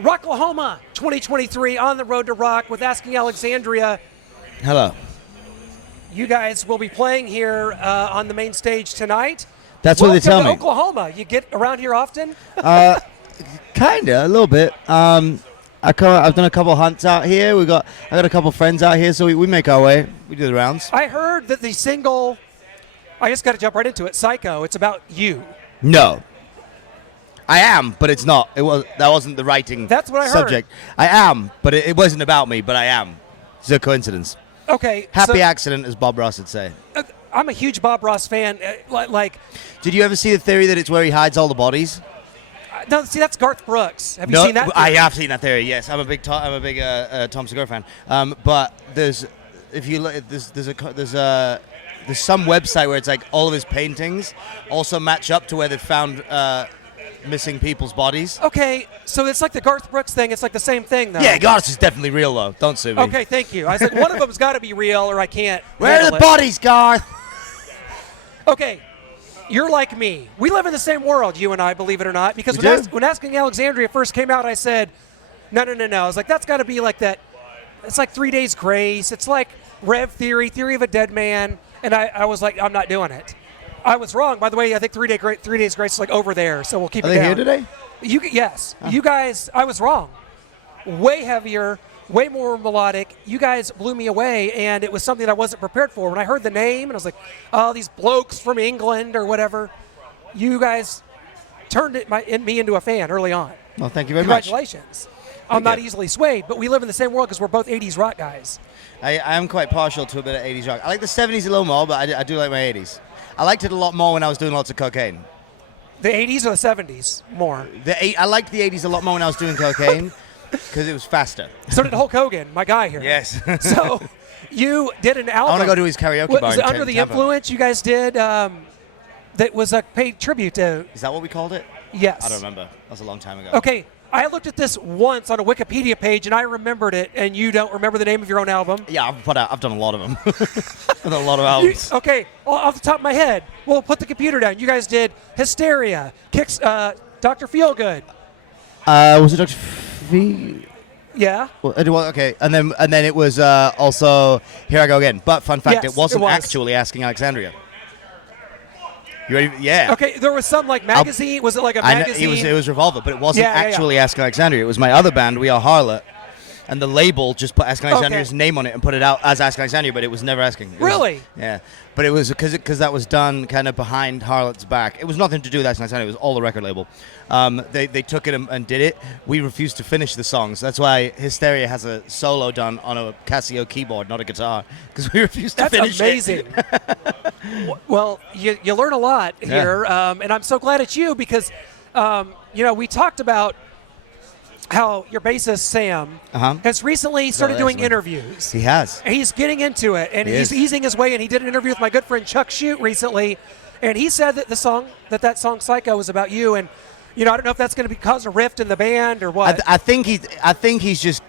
Rocklahoma 2023 on the road to rock with Asking Alexandria. Hello. You guys will be playing here on the main stage tonight. That's what they tell me. Welcome to Oklahoma. You get around here often? Kinda, a little bit. I've done a couple hunts out here. I got a couple friends out here, so we make our way. We do the rounds. I heard that the single, I just got to jump right into it, Psycho, it's about you. No. I am, but it's not. That wasn't the writing That's what I subject. heard. I am, but it wasn't about me, but I am. It's a coincidence. Okay. Happy accident, as Bob Ross would say. I'm a huge Bob Ross fan. Did you ever see the theory that it's where he hides all the bodies? No, see, that's Garth Brooks. Have you seen that? I have seen that theory. Yes, I'm a big Tom Segura fan. But there's some website where it's like all of his paintings also match up to where they found missing people's bodies. Okay, so it's like the Garth Brooks thing. It's like the same thing, though. Yeah, Garth is definitely real, though. Don't sue me. Okay, thank you. I was like, one of them's got to be real, or I can't. Where are the bodies, Garth? Okay, you're like me. We live in the same world, you and I, believe it or not. Because when Asking Alexandria first came out, I said, no. I was like, that's got to be like that. It's like 3 Days Grace. It's like Rev Theory, Theory of a Dead Man. And I was like, I'm not doing it. I was wrong. By the way, I think 3 Days Grace is like over there, so we'll keep it down. Are they here today? Yes. Oh. You guys, I was wrong. Way heavier, way more melodic. You guys blew me away, and it was something that I wasn't prepared for. When I heard the name, and I was like, oh, these blokes from England or whatever, you guys turned me into a fan early on. Well, thank you very much. Congratulations. I'm not easily swayed, but we live in the same world because we're both 80s rock guys. I am quite partial to a bit of 80s rock. I like the 70s a little more, but I do like my 80s. I liked it a lot more when I was doing lots of cocaine. The 80s or the 70s more? I liked the 80s a lot more when I was doing cocaine because it was faster. So did Hulk Hogan, my guy here. Yes. So you did an album. I want to go to his karaoke bar. Was it Under the Influence you guys did that was a paid tribute to? Is that what we called it? Yes. I don't remember. That was a long time ago. Okay. I looked at this once on a Wikipedia page, and I remembered it, and you don't remember the name of your own album? Yeah, I've done a lot of them. I've done a lot of albums. Okay, off the top of my head, we'll put the computer down. You guys did Hysteria, Kicks, Dr. Feelgood. Was it Dr. Fee? Yeah. Well, okay, and then it was also Here I Go Again. But fun fact, Yes, it wasn't it was. actually Asking Alexandria. You ready? Yeah. Okay, there was some like magazine. Was it like a magazine? It was Revolver, but it wasn't actually Asking Alexandria. It was my other band, We Are Harlot, and the label just put Asking Alexandria's name on it and put it out as Asking Alexandria, but it was never Asking. Really? Yeah. But it was because that was done kind of behind Harlot's back. It was nothing to do with Asking Alexandria. It was all the record label. They took it and did it. We refused to finish the songs. That's why Hysteria has a solo done on a Casio keyboard, not a guitar, because we refused to finish That's it. amazing. Well, you learn a lot here, and I'm so glad it's you because, we talked about how your bassist, Sam, has recently started doing interviews. He has. He's getting into it, and he's easing his way, and he did an interview with my good friend Chuck Shute recently, and he said that that song Psycho was about you, and, I don't know if that's going to cause a rift in the band or what. I think he's just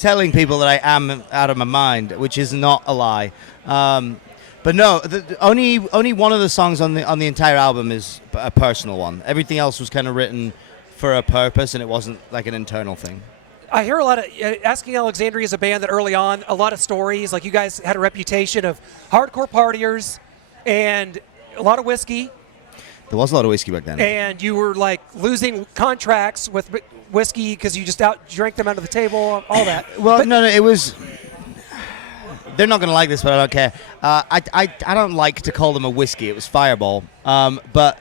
telling people that I am out of my mind, which is not a lie. But no, only one of the songs on the entire album is a personal one. Everything else was kind of written for a purpose, and it wasn't like an internal thing. I hear a lot of Asking Alexandria is a band that early on, a lot of stories, like you guys had a reputation of hardcore partiers and a lot of whiskey. There was a lot of whiskey back then. And you were like losing contracts with whiskey because you just drank them under the table, all that. Well, no, it was. They're not going to like this, but I don't care. I don't like to call them a whiskey. It was Fireball. But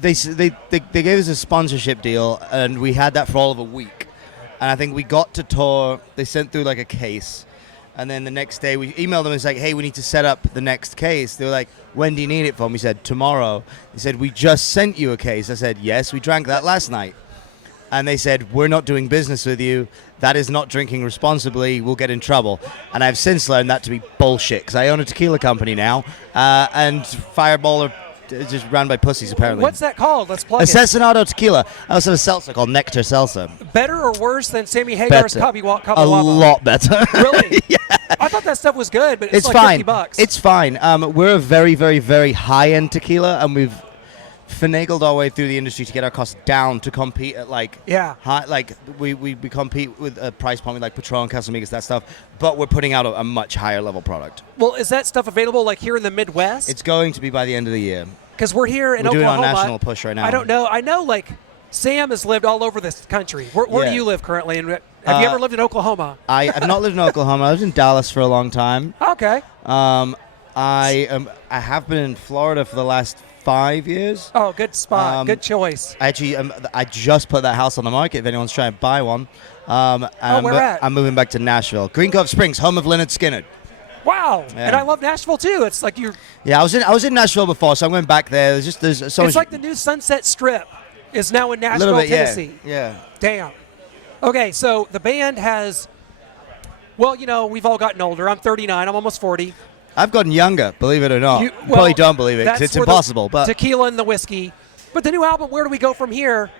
they gave us a sponsorship deal, and we had that for all of a week. And I think we got to tour. They sent through like a case, and then the next day we emailed them and it's like, hey, we need to set up the next case. They were like, when do you need it from? We said, tomorrow. They said, we just sent you a case. I said, yes, we drank that last night. And they said, we're not doing business with you. That is not drinking responsibly. We'll get in trouble. And I've since learned that to be bullshit because I own a tequila company now, and Fireball are just run by pussies, apparently. What's that called? Let's plug it. Assassinado Tequila. I also have a seltzer called Nectar Seltzer. Better or worse than Sammy Hagar's Cubby Walk? A lot better. Really? Yeah. I thought that stuff was good, but it's like fine. $50. It's fine. We're a very, very, very high-end tequila, and we've finagled our way through the industry to get our costs down to compete at high, we compete with a price point with like Patron, Casamigos, that stuff, but we're putting out a much higher level product. Well, is that stuff available like here in the Midwest? It's going to be by the end of the year. Because we're here in Oklahoma. We're doing our national push right now. I don't know. I know like Sam has lived all over this country. Where do you live currently? And have you ever lived in Oklahoma? I have not lived in Oklahoma. I lived in Dallas for a long time. Okay. I have been in Florida for the last 5 years. Oh, good spot. Good choice. Actually, I just put that house on the market if anyone's trying to buy one. Where at? I'm moving back to Nashville. Green Cove Springs, home of Lynyrd Skynyrd. Wow. Yeah. And I love Nashville too. It's like you're... Yeah, I was in Nashville before, so I'm going back there. There's so much... It's like the new Sunset Strip is now in Nashville, Tennessee. Yeah. Damn. Okay, so the band has... Well, you know, we've all gotten older. I'm 39. I'm almost 40. I've gotten younger, believe it or not. You probably don't believe it because it's impossible. But tequila and the whiskey. But the new album, where do we go from here?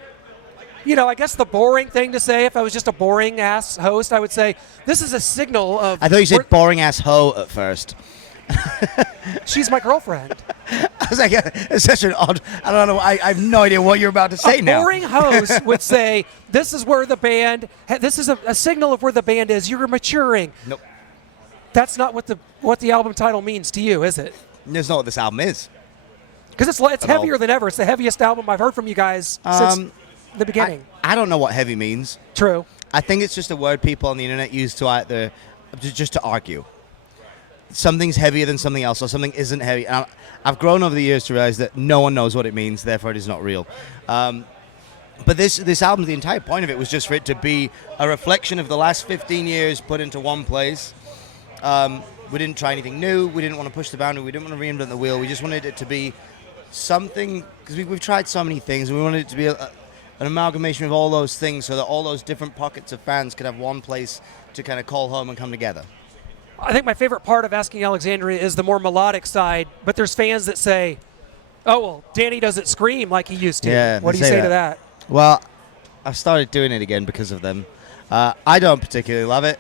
You know, I guess the boring thing to say, if I was just a boring-ass host, I would say, this is a signal of... I thought you said boring-ass hoe at first. She's my girlfriend. I was like, it's such an odd... I don't know. I have no idea what you're about to say now. A boring host would say, this is where the band... This is a signal of where the band is. You're maturing. Nope. That's not what the album title means to you, is it? That's not what this album is. Because it's heavier than ever. It's the heaviest album I've heard from you guys since the beginning. I don't know what heavy means. True. I think it's just a word people on the internet use to just to argue. Something's heavier than something else, or something isn't heavy. And I've grown over the years to realize that no one knows what it means, therefore it is not real. But this album, the entire point of it was just for it to be a reflection of the last 15 years put into one place. We didn't try anything new. We didn't want to push the boundary. We didn't want to reinvent the wheel. We just wanted it to be something, because we've tried so many things, and we wanted it to be an amalgamation of all those things so that all those different pockets of fans could have one place to kind of call home and come together. I think my favorite part of Asking Alexandria is the more melodic side, but there's fans that say, oh, well, Danny doesn't scream like he used to. Yeah, what do you say to that? Well, I've started doing it again because of them. I don't particularly love it.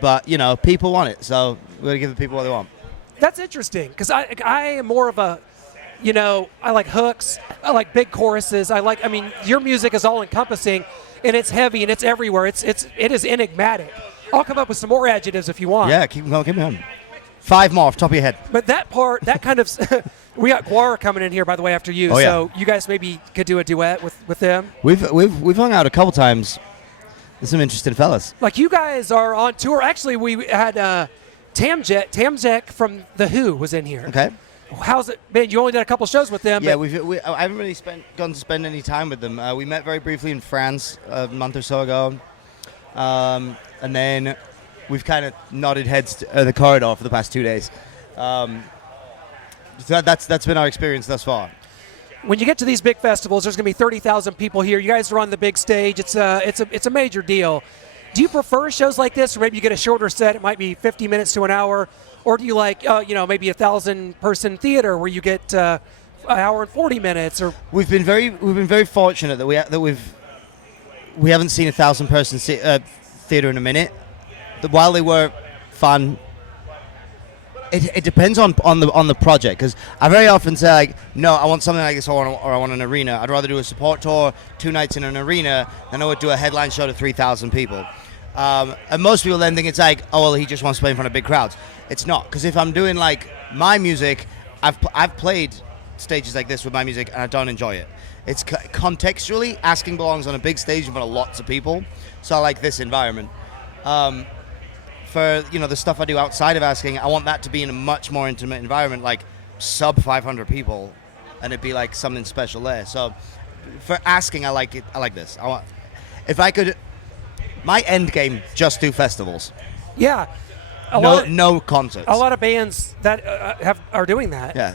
But, you know, people want it, so we're going to give the people what they want. That's interesting, because I am more of a, you know, I like hooks, I like big choruses, I mean, your music is all-encompassing, and it's heavy, and it's everywhere. It is enigmatic. I'll come up with some more adjectives if you want. Yeah, keep going, keep going. 5 more off the top of your head. But that part, that kind of, we got Guar coming in here, by the way, after you, so you guys maybe could do a duet with them. We've hung out a couple times. There's some interesting fellas. Like, you guys are on tour. Actually, we had Tamjek from The Who was in here. Okay. How's it been? You only did a couple shows with them. Yeah, I haven't really gotten to spend any time with them. We met very briefly in France a month or so ago. And then we've kind of nodded heads to the corridor for the past 2 days. So that's been our experience thus far. When you get to these big festivals, there's going to be 30,000 people here. You guys are on the big stage. It's a major deal. Do you prefer shows like this, or maybe you get a shorter set? It might be 50 minutes to an hour, or do you like, maybe 1,000-person theater where you get an hour and 40 minutes? Or we've been very fortunate that we haven't seen 1,000-person theater in a minute. While they were fun. It depends on the project, because I very often say, like, no, I want something like this, or I want an arena. I'd rather do a support tour 2 nights in an arena than I would do a headline show to 3,000 people. And most people then think it's like, oh, well, he just wants to play in front of big crowds. It's not, because if I'm doing like my music, I've played stages like this with my music and I don't enjoy it. It's contextually, Asking belongs on a big stage in front of lots of people, so I like this environment. For the stuff I do outside of Asking, I want that to be in a much more intimate environment, like sub 500 people, and it'd be like something special there. So for Asking, I like it. I like this. If I could, my end game, just do festivals. Yeah, no concerts. A lot of bands that are doing that. Yeah,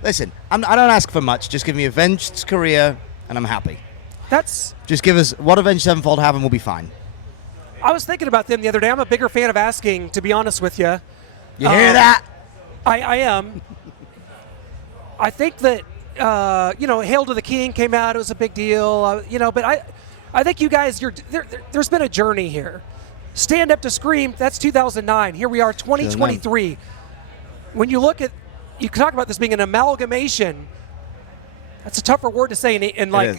listen. I don't ask for much. Just give me Avenged's career, and I'm happy. Just give us what Avenged Sevenfold have, and we'll be fine. I was thinking about them the other day. I'm a bigger fan of Asking, to be honest with you. You hear that? I am. I think that, Hail to the King came out. It was a big deal, but I think you guys, there's been a journey here. Stand Up to Scream, that's 2009. Here we are, 2023. When you talk about this being an amalgamation, That's a tougher word to say in like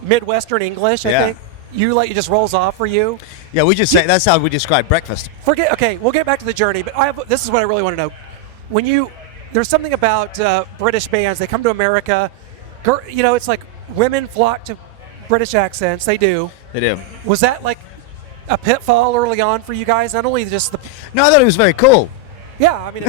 Midwestern English, I think. It just rolls off for you. Yeah, we just say that's how we describe breakfast. Okay, we'll get back to the journey, but this is what I really want to know. There's something about British bands, they come to America, it's like women flock to British accents, they do. They do. Was that like a pitfall early on for you guys? Not only just the... No, I thought it was very cool. Yeah, I mean,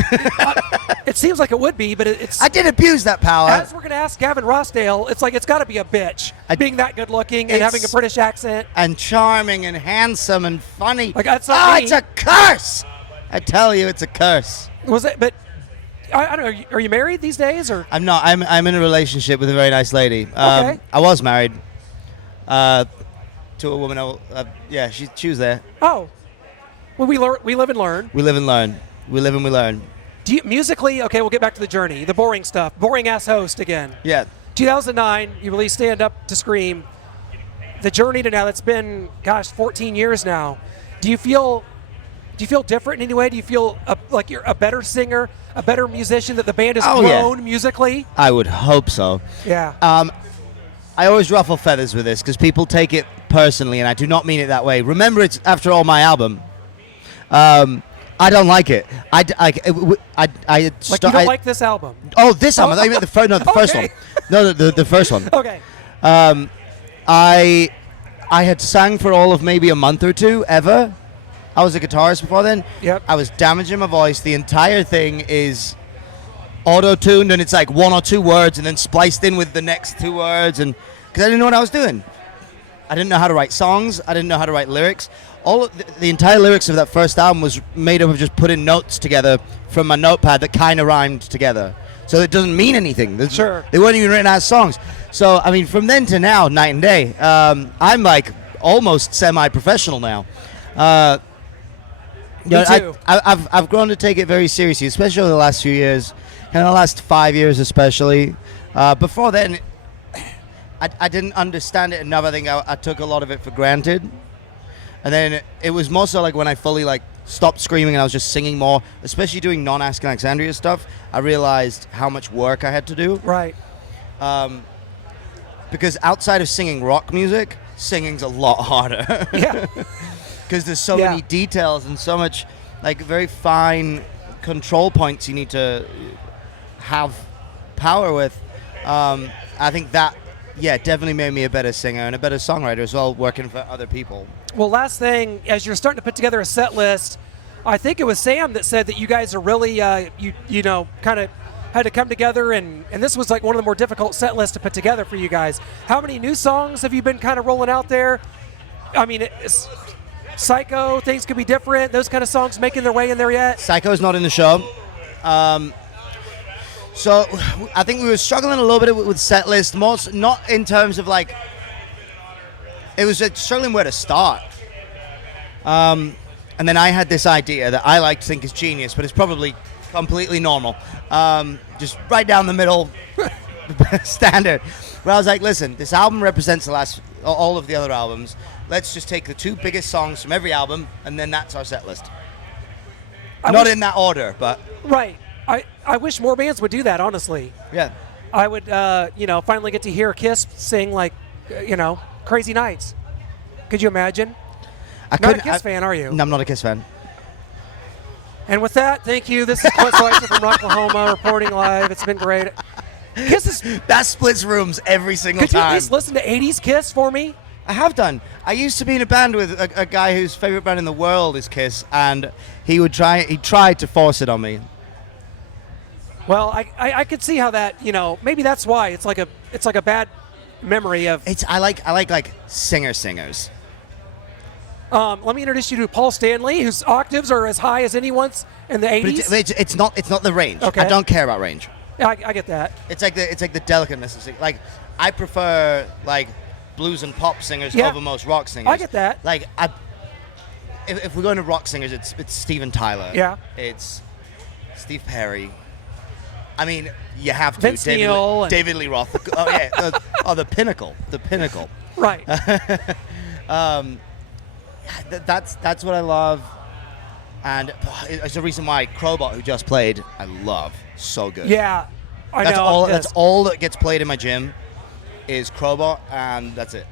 it seems like it would be, but it's... I did abuse that power. As we're going to ask Gavin Rossdale, it's like it's got to be a bitch, being that good looking and having a British accent. And charming and handsome and funny. Like, that's not me. It's a curse! I tell you, it's a curse. Was it? But I don't know. Are you married these days, or? I'm not. I'm in a relationship with a very nice lady. Okay. I was married to a woman. Yeah, she was there. Oh. Well, we live and learn. We live and learn. We live and we learn. Do you, musically, okay, we'll get back to the journey, the boring stuff. Boring ass host again. Yeah. 2009, you released Stand Up to Scream. The journey to now, that's been, 14 years now. Do you feel different in any way? Do you feel like you're a better singer, a better musician, that the band has grown musically? I would hope so. Yeah. I always ruffle feathers with this because people take it personally, and I do not mean it that way. Remember, it's, after all, my album. I don't like it. You don't like this album? Oh, this album. I thought you meant the first one. No, the first one. Okay. I had sang for all of maybe a month or two ever. I was a guitarist before then. Yep. I was damaging my voice. The entire thing is auto-tuned, and it's like one or two words and then spliced in with the next two words, and because I didn't know what I was doing. I didn't know how to write songs. I didn't know how to write lyrics. All of the entire lyrics of that first album was made up of just putting notes together from my notepad that kind of rhymed together. So it doesn't mean anything. Sure. They weren't even written as songs. So, I mean, from then to now, night and day, I'm like almost semi-professional now. Me too. I've grown to take it very seriously, especially over the last few years, and the last 5 years especially. Before then, I didn't understand it enough. I think I took a lot of it for granted. And then it was more so like when I fully stopped screaming and I was just singing more, especially doing non-Asking Alexandria stuff, I realized how much work I had to do. Right. Because outside of singing rock music, singing's a lot harder. Yeah. Because there's so many details and so much very fine control points you need to have power with. I think that, definitely made me a better singer and a better songwriter as well, working for other people. Well, last thing, as you're starting to put together a set list, I think it was Sam that said that you guys are really, kind of had to come together, and this was like one of the more difficult set lists to put together for you guys. How many new songs have you been kind of rolling out there? I mean, it's Psycho, Things Could Be Different, those kind of songs making their way in there yet? Psycho's not in the show. So I think we were struggling a little bit with set list, most not in terms of it was struggling where to start. And then I had this idea that I like to think is genius, but it's probably completely normal. Just right down the middle, standard. Where I was like, listen, this album represents all of the other albums. Let's just take the two biggest songs from every album, and then that's our set list. Not in that order, but... Right. I wish more bands would do that, honestly. Yeah. I would, finally get to hear Kiss sing Crazy Nights. Could you imagine? Not a Kiss fan, are you? No, I'm not a Kiss fan. And with that, thank you. This is Clint Slicer from Rocklahoma reporting live. It's been great. That splits rooms every single time. Could you at least listen to 80s Kiss for me? I have done. I used to be in a band with a guy whose favorite band in the world is Kiss, and he tried to force it on me. Well, I could see how that, maybe that's why it's like a bad memory of. I like singers. Let me introduce you to Paul Stanley, whose octaves are as high as anyone's in the 80s. But it's not the range. Okay. I don't care about range. Yeah, I get that. It's like the delicateness of singing. I prefer blues and pop singers over most rock singers. I get that. If we're going to rock singers, it's Steven Tyler. Yeah. It's Steve Perry. I mean, you have to. Vince Neil David Lee Roth. The pinnacle. The pinnacle. Right. That's what I love, and it's the reason why Crowbot, who just played, I love. So good. Yeah, I know. That's all that gets played in my gym. is Crowbar, and that's it.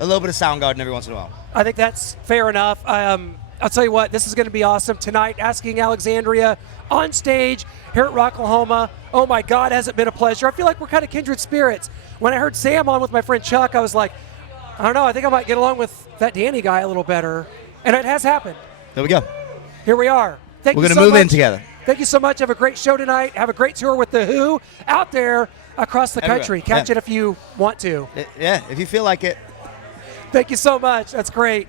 A little bit of Soundgarden every once in a while. I think that's fair enough. I'll tell you what, this is going to be awesome tonight. Asking Alexandria on stage here at Rocklahoma. Oh my God, has it been a pleasure. I feel like we're kind of kindred spirits. When I heard Sam on with my friend Chuck, I was like, I don't know, I think I might get along with that Danny guy a little better. And it has happened. There we go. Here we are. We're going to move in together. Thank you so much. Have a great show tonight. Have a great tour with The Who out there across the country. Catch it if you want to. Yeah, if you feel like it. Thank you so much. That's great.